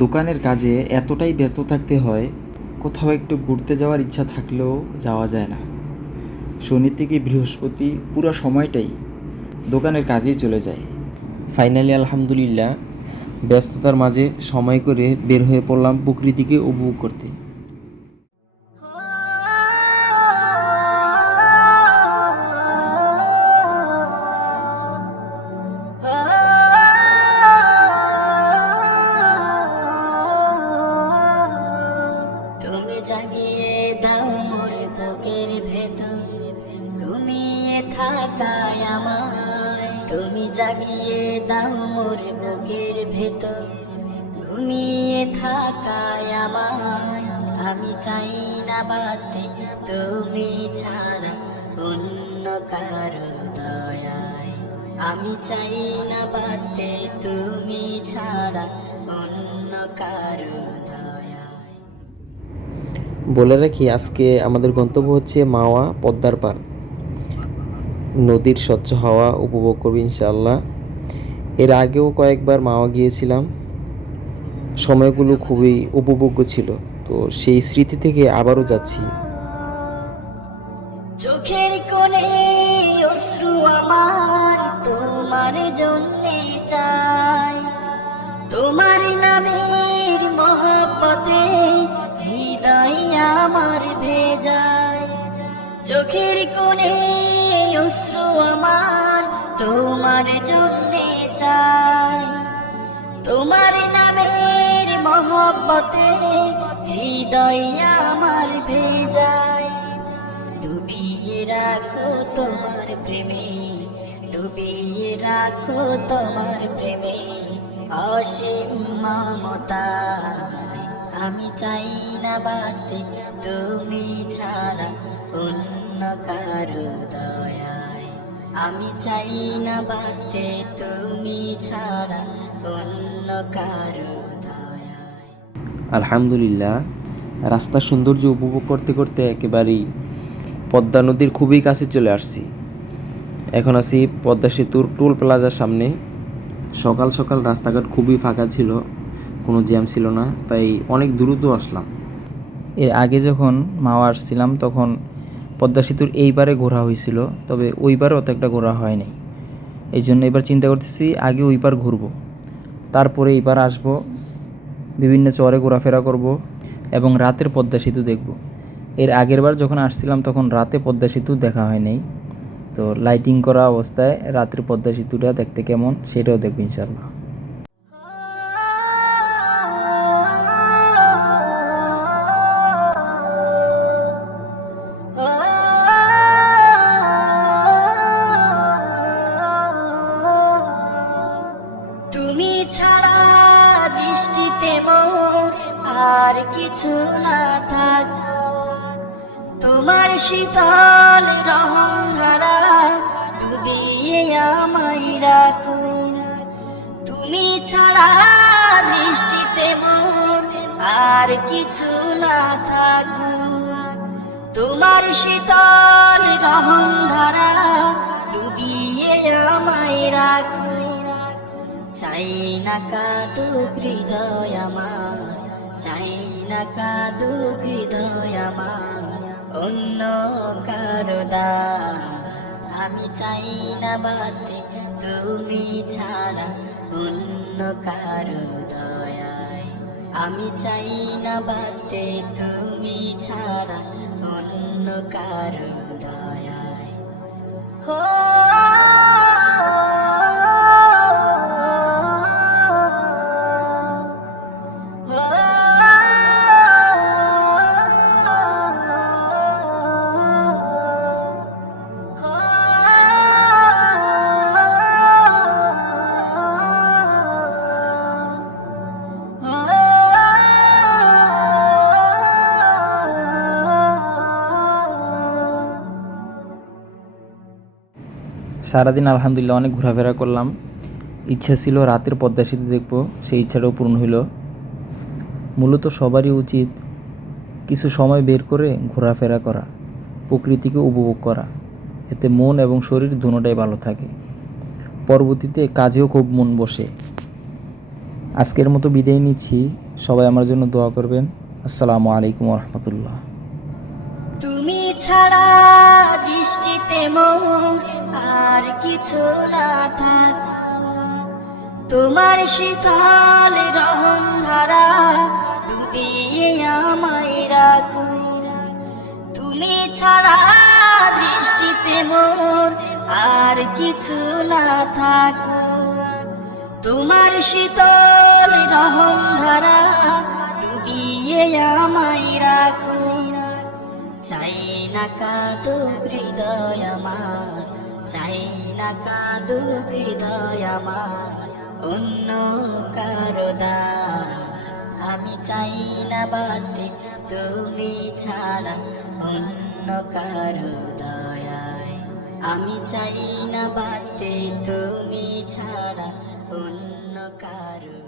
দোকানের কাজে এতটাই ব্যস্ত থাকতে হয়, কোথাও একটু ঘুরতে যাওয়ার ইচ্ছা থাকলেও যাওয়া যায় না। শনি থেকে বৃহস্পতি পুরো সময়টাই দোকানের কাজেই চলে যায়। ফাইনালি আলহামদুলিল্লাহ ব্যস্ততার মাঝে সময় করে বের হয়ে পড়লাম প্রকৃতিকে উপভোগ করতে। তুমি জাগিয়ে দাও মোর বুকের ভেতর ঘুমিয়ে থাকায় আমায়। তুমি জাগিয়ে দাও মোর বুকের ভেতর ঘুমিয়ে থাকায় আমায়। আমি চাই না বাঁচতে তুমি ছাড়া অন্য কারো দয়ায়। আমি চাই না বাঁচতে তুমি ছাড়া অন্য কারো দয়ায়। বলে রাখি, আজকে আমাদের গন্তব্য হচ্ছে মাওয়া পদ্মার পাড়। নদীর স্বচ্ছ হাওয়া উপভোগ করবো ইনশাআল্লাহ। এর আগেও কয়েকবার মাওয়া গিয়েছিলাম, সময়গুলো খুবই উপভোগ্য ছিল। তো সেই স্মৃতি থেকে আবারও যাচ্ছি। চোখের কোণে অশ্রু আমার তোমার জন্যে চাই। তোমার নামের মহব্বতে হৃদয় আমার ভেজায়। চোখের কোণে অশ্রু আমার তোমার জন্যে চাই। তোমার নামের মহব্বতে হৃদয় আমার ভেজায়। ডুবিয়ে রাখো তোমার প্রেমে, ডুবিয়ে রাখো তোমার প্রেমে অসীম মমতায়। আমি চাই না বাঁচতে তুমি ছাড়া অন্য কারো দয়ায়। আমি চাই না বাঁচতে তুমি ছাড়া অন্য কারো দয়ায়। আলহামদুলিল্লাহ, রাস্তার সৌন্দর্য উপভোগ করতে করতে একেবারেই পদ্মা নদীর খুবই কাছে চলে আসছি। এখন আছি পদ্মা সেতুর টোল প্লাজার সামনে। সকাল সকাল রাস্তাঘাট খুবই ফাঁকা ছিল, কোনো জ্যাম ছিল না, তাই অনেক দ্রুত আসলাম। এর আগে যখন মাওয়া আসছিলাম তখন পদ্মা সেতুর এইবারে ঘোরা হয়েছিল, তবে ওইবারে অত একটা ঘোরা হয়নি। এই জন্য এবার চিন্তা করতেছি আগে ওইবার ঘুরবো, তারপরে এইবার আসবো, বিভিন্ন চরে ঘোরাফেরা করব এবং রাতের পদ্মা সেতু দেখব। এর আগের বার যখন আসছিলাম তখন রাতে পদ্মা সেতু দেখা হয় নাই, তো লাইটিং করা অবস্থায় রাতের পদ্মা সেতুটা দেখতে কেমন সেটাও দেখব ইনশাল্লাহ। তুমি ছাড়া দৃষ্টিতে মোর আর কিছু না থাক। তোমার শীতল রহম ধারা ডুবিয়ে আমায় রাখো। তুমি ছাড়া দৃষ্টিতে মোর আর কিছু না থাক। তোমার শীতল রহম ধারা ডুবিয়ে আমায় রাখো। চাই না কাঁদুক হৃদয় আমার, চাই না কাঁদুক হৃদয় আমার অন্য কারো দায়। আমি চাই না বাঁচতে তুমি ছাড়া অন্য কারো দয়ায়। আমি চাই না বাঁচতে তুমি ছাড়া অন্য কারো দয়ায়। হো সারাদিন আলহামদুলিল্লাহ অনেক ঘোরাফেরা করলাম। ইচ্ছা ছিল রাতের পদ্মা সেতু দেখবো, সেই ইচ্ছাটাও পূরণ হইল। মূলত সবারই উচিত কিছু সময় বের করে ঘোরাফেরা করা, প্রকৃতিকে উপভোগ করা, এতে মন এবং শরীর দুটোটাই ভালো থাকে। পরবর্তীতে কাজেও খুব মন বসে। আজকের মতো বিদায় নিচ্ছি, সবাই আমার জন্য দোয়া করবেন। আসসালামু আলাইকুম রহমতুল্লাহ। তুমি ছাড়া দৃষ্টিতে মোর আর কিছু না থাক, তোমার শীতল রহম ধারা ডুবিয়ে আমায় রাখো। তুমি ছাড়া দৃষ্টিতে মোর আর কিছু না থাক, তোমার শীতল রহম ধারা ডুবিয়ে আমায় রাখো। চাই না কাঁদো হৃদয় আমার, চাই না কাঁদো হৃদয় আমার অন্য কারো দান। আমি চাই না বাঁচতে তুমি ছাড়া অন্য কারো দয়ায়। আমি চাই না বাঁচতে তুমি ছাড়া অন্য কারো